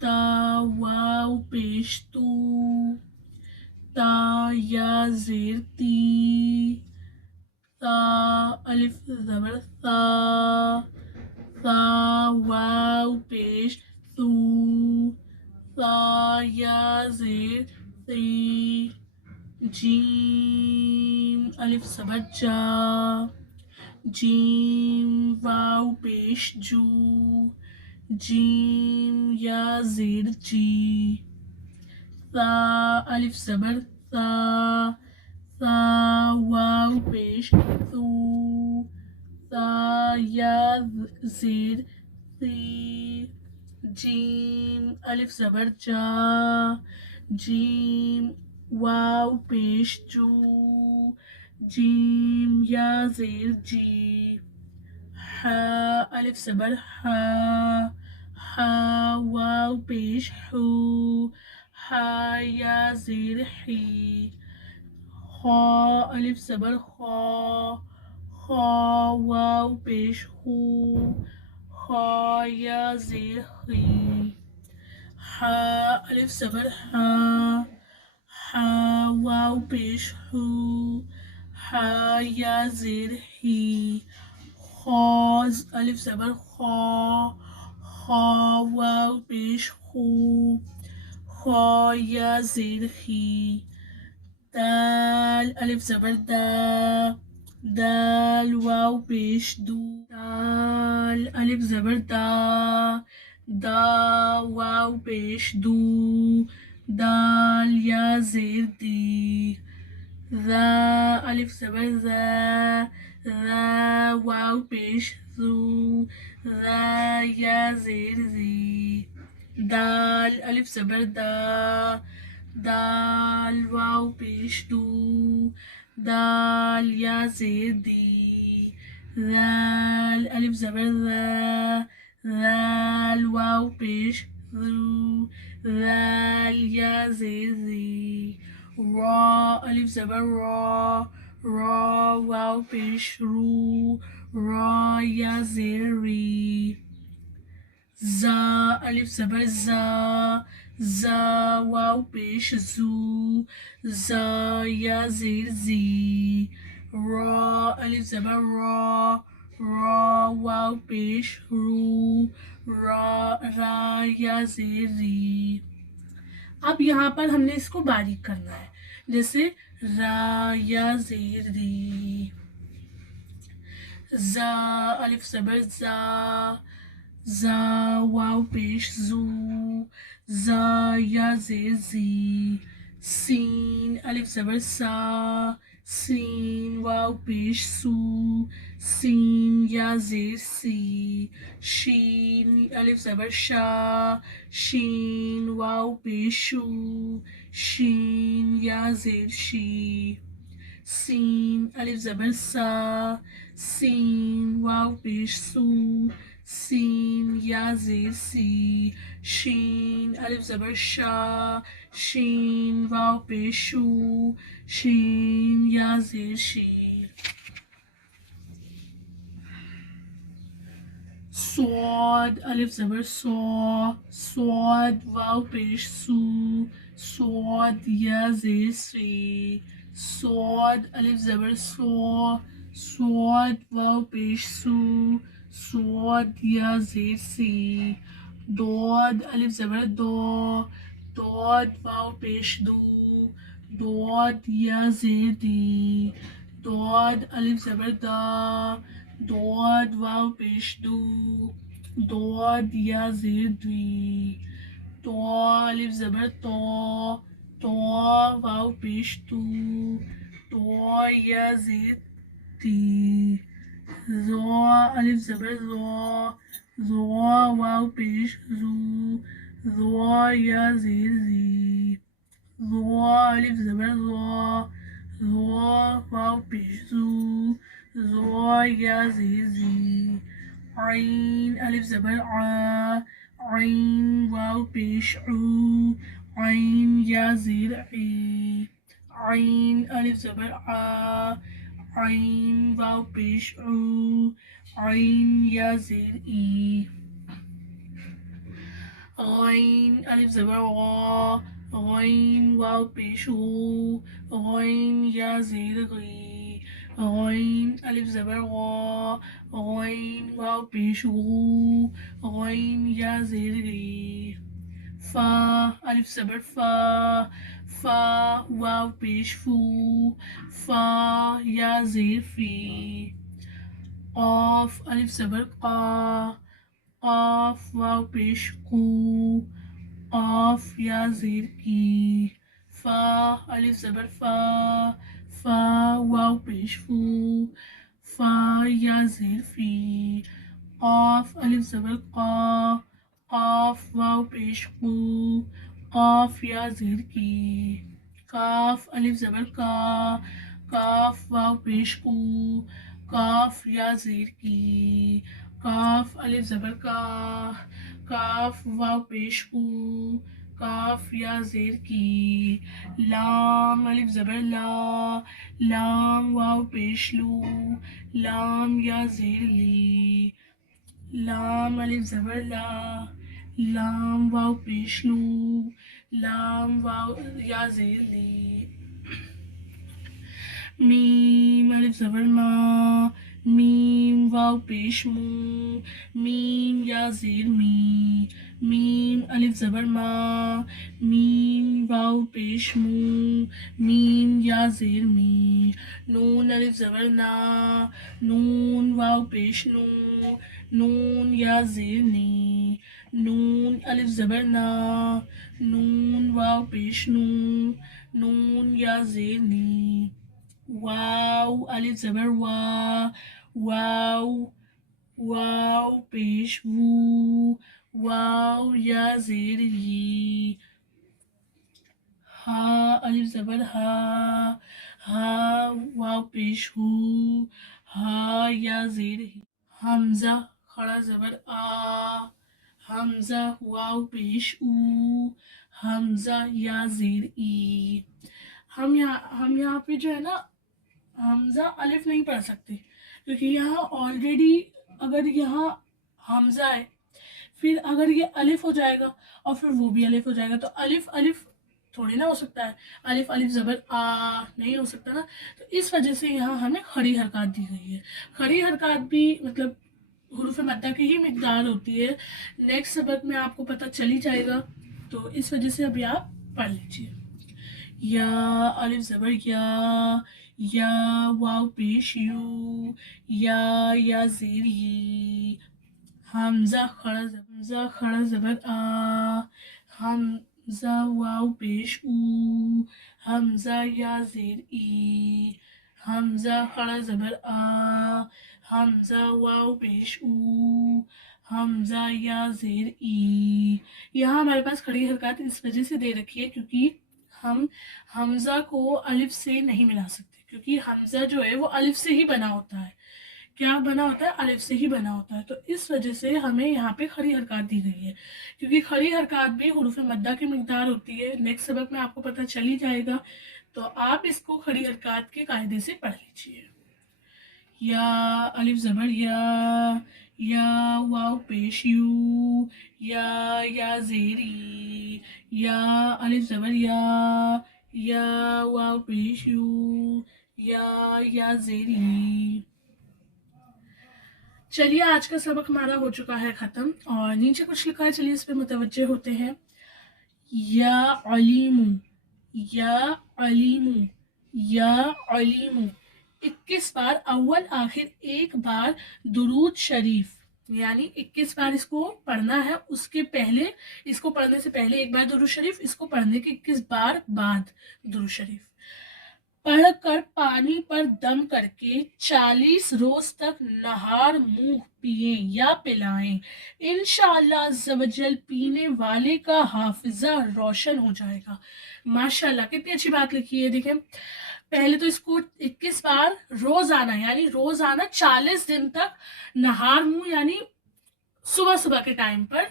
تا واو پیش تو، تا یا زیر تی، تا الف زبر ثا، ثا واو پیش ثو، ثا یا زیر ثی، جیم الف زبر جا، جیم واو پیش جو، جیم یا زیر جی، ثا الف زبر ثا، ثا واو پیش ثو، ثا یا زیر ثی، جیم الف زبر جا، جیم واو پیش جو، جیم یا زیر جی، حا الف زبر حا، حا واو پیش حو، حا یا زیر حی، خا الف زبر خا، خا واو پیش خو، خا یا زیر خی، حا الف زبر حا، حا واو پیش حو، حا یا زیر حی، خا الف زبر خا، خا واو پیش خو، خا یا زیر خی، دال الف زبر دا، دال واو پیش دو، دال الف زبر دا، دا واو پیش دو، دال یا زیر دی، ذا الف زبر ذا، ذا واو پیش ذو، ذا یا زیر ذی، دال الف زبر دا، دال واو پیش دو، دال یا زیر دی، ذال الف زبر ذا، ذال واو پیش ذو، ذال یا زیر ذی، را الف زبر را، را واو پیش رو، را یا زیر ری، زا الف زبر زا، زا واو پیش زو، زا یا زیر زی، را الف زبر را، را واو پیش رو، را یا زیر ری. اب یہاں پر ہم نے اس کو باریک کرنا ہے، جیسے را یا زیر ری، زا الف زبر زا، زا واو پیش زو، زا یا زیر زی، سین الف زبر سا، سین واو پیش سو، سین یا زیر سی، شین الف زبر شا، شین واو پیش شو، شین یا زیر شی، سین الف زبر سا، سین واو پیش سو، سین یا زیر سی، شین الف زبر شا، شین واو پیش شو، شین یا زیر شی، صاد الف زبر صا، صاد واو پیش سو، صاد یا زیر سی، صاد الف زبر صا، صاد واو پیش سو، صاد یا زیر سی، داد الف زبر دا، داد واو پیش دو، داد یا زیر دی، داد الف زبر دا، داد واو پیش دو، داد یا زیر دی، طا الف زبر طا، طا واو پیش تو، طا یا زیر تی، ذا الف زبر ذا، ذا واو پیش زو، ذا یا زیر زی، ذا الف زبر ذا، ذا واو پیش زو، ذا یا زیر زی، عین الف زبر ع، عین واو پیش عو، عین یا زیر عی، عین الف زبر ع، عین واو پیش عو، عین یا زیر ای، غين ألف زبر غا غين واو پیش غو غين یا زیر غی غين ألف زبر غا غين واو پیش غو غين یا زیر غی فا ألف زبر فا فا واو پیش فو فا یا زیر فی قاف ألف زبر قا قاف واو پیش قو قاف یا زیر کی فا ألف زبر فا فا واو پیش فو فا یا زیر فی قاف ألف زبر قا قاف واو پیش قو قاف یا زیر کی کاف ألف زبر کا کاف واو پیش قو کاف یا زیر کی کاف ألف زبر کا کاف واو پیش قو کاف یا زیر کی لام ألف زبر لا لام واو پیش لو لام یا زیر لی لام ألف زبر لا لام واو پیش لو لام واو یا زیر لی میم ألف زبر ما میم واو پیش مو میم یا زیر می میم ألف زبر ما میم واو پیش مو میم یا زیر می نون ألف زبر نا نون واو پیش نو نون یا زیر نی نون ألف زبر نا نون واو پیش نو نون یا زیر نی واو ألف زبر وا واو واو پیش وو واو یا زیر یی ہا ألف زبر ہا ہا واو پیش ہو ہا یا زیر ہی حمزہ کھڑا زبر آ حمزہ واو پیش او حمزہ یا زیر ای ہم یہاں پہ جو ہے نا حمزہ الف نہیں پڑھ سکتے کیونکہ یہاں آلریڈی اگر یہاں حمزہ ہے پھر اگر یہ الف ہو جائے گا اور پھر وہ بھی الف ہو جائے گا تو الف الف تھوڑی نا ہو سکتا ہے الف الف زبر آ نہیں ہو سکتا نا تو اس وجہ سے یہاں ہمیں کھڑی حرکات دی گئی ہے کھڑی حرکات بھی مطلب حروف مدہ کی ہی مقدار ہوتی ہے نیکسٹ سبق میں آپ کو پتہ چل ہی جائے گا تو اس وجہ سے ابھی آپ پڑھ لیجیے یا الف زبر یا واو پیش یو یا زیر ی حمزہ کھڑا زبر آ حمزہ واو پیش او حمزہ یا زیر ای حمزہ کھڑا زبر آ حمزہ واو پیش او حمزہ یا زیر ای یہاں ہمارے پاس کھڑی حرکات اس وجہ سے دے رکھی ہے کیونکہ ہم حمزہ کو الف سے نہیں ملا سکتے کیونکہ حمزہ جو ہے وہ الف سے ہی بنا ہوتا ہے کیا بنا ہوتا ہے الف سے ہی بنا ہوتا ہے تو اس وجہ سے ہمیں یہاں پہ کھڑی حرکات دی گئی ہے کیونکہ کھڑی حرکات بھی حروف مدہ کی مقدار ہوتی ہے نیکسٹ سبق میں آپ کو پتہ چل ہی جائے گا تو آپ اس کو کھڑی حرکات کے قاعدے سے پڑھ لیجیے یا الف زبر یا واو پیش یو یا زیری یا الف زبر یا واو پیش یو یا زیری چلیے آج کا سبق ہمارا ہو چکا ہے ختم اور نیچے کچھ لکھا ہے چلیے اس پہ متوجہ ہوتے ہیں یا علیم یا علیم یا علیم 21 بار اول آخر ایک بار درود شریف یعنی 21 بار اس کو پڑھنا ہے اس کے پہلے اس کو پڑھنے سے پہلے ایک بار درود شریف اس کو پڑھنے کے 21 بار بعد درود شریف پڑھ کر پانی پر دم کر کے 40 روز تک نہار منہ پیئیں یا پلائیں انشاءاللہ عز و جل پینے والے کا حافظہ روشن ہو جائے گا ماشاءاللہ کتنی اچھی بات لکھی ہے دیکھیں پہلے تو اس کو 21 بار روزانہ یعنی روزانہ 40 دن تک نہار منہ یعنی صبح کے ٹائم پر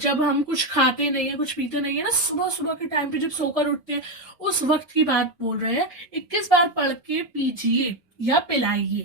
جب ہم کچھ کھاتے نہیں ہیں کچھ پیتے نہیں ہیں نا صبح کے ٹائم پہ جب سو کر اٹھتے ہیں اس وقت کی بات بول رہے ہیں 21 بار پڑھ کے پیجیے یا پلائیے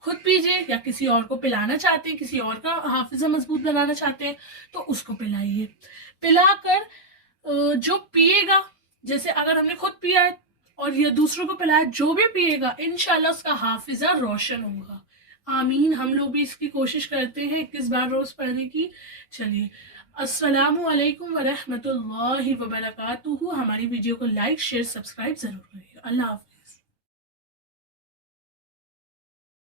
خود پیجئے یا کسی اور کو پلانا چاہتے ہیں، کسی اور کا حافظہ مضبوط بنانا چاہتے ہیں تو اس کو پلائیے. پلا کر جو پیے گا، جیسے اگر ہم نے خود پیا ہے اور یہ دوسروں کو پلایا، جو بھی پیے گا انشاءاللہ اس کا حافظہ روشن ہوگا. آمین. ہم لوگ بھی اس کی کوشش کرتے ہیں 21 بار روز پڑھنے کی. چلیے، السلام علیکم ورحمۃ اللہ وبرکاتہ. ہماری ویڈیو کو لائک، شیئر، سبسکرائب ضرور کریے. اللہ حافظ.